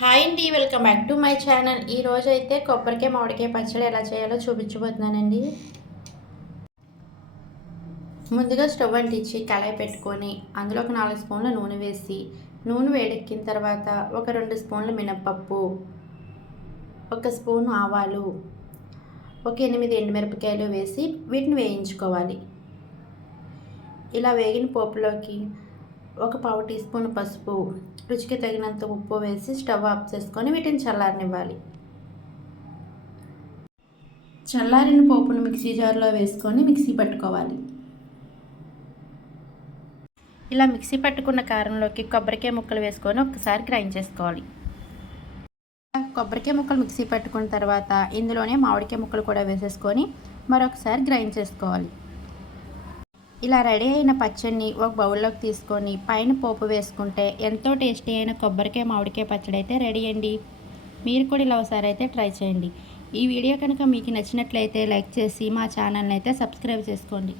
Hi అండి, welcome back to my channel. ఈరోజు అయితే కొబ్బరికాయ మామిడికాయ పచ్చడి ఎలా చేయాలో చూపించబోతున్నానండి. ముందుగా స్టవ్ అంటించి కళాయి పెట్టుకొని అందులో ఒక 4 స్పూన్ల నూనె వేసి, నూనె వేడెక్కిన తర్వాత ఒక 2 స్పూన్ల మినప్పప్పు, ఒక స్పూన్ ఆవాలు, ఒక 8 ఎండుమిరపకాయలు వేసి వీటిని వేయించుకోవాలి. ఇలా వేగిన పోపులోకి ఒక పావు టీ స్పూన్ పసుపు, రుచికి తగినంత ఉప్పు వేసి స్టవ్ ఆఫ్ చేసుకొని వీటిని చల్లారనివ్వాలి. చల్లారిన పోపును మిక్సీ జార్లో వేసుకొని మిక్సీ పట్టుకోవాలి. ఇలా మిక్సీ పట్టుకున్న కారంలోకి కొబ్బరికాయ ముక్కలు వేసుకొని ఒకసారి గ్రైండ్ చేసుకోవాలి. కొబ్బరికాయ ముక్కలు మిక్సీ పట్టుకున్న తర్వాత ఇందులోనే మామిడికాయ ముక్కలు కూడా వేసేసుకొని మరొకసారి గ్రైండ్ చేసుకోవాలి. ఇలా రెడీ అయిన పచ్చడిని ఒక బౌల్లోకి తీసుకొని పైన పోపు వేసుకుంటే ఎంతో టేస్టీ అయిన కొబ్బరికాయ మామిడికాయ పచ్చడి అయితే రెడీ అండి. మీరు కూడా ఇలా ఒకసారి అయితే ట్రై చేయండి. ఈ వీడియో కనుక మీకు నచ్చినట్లయితే లైక్ చేసి మా ఛానల్ని అయితే సబ్స్క్రైబ్ చేసుకోండి.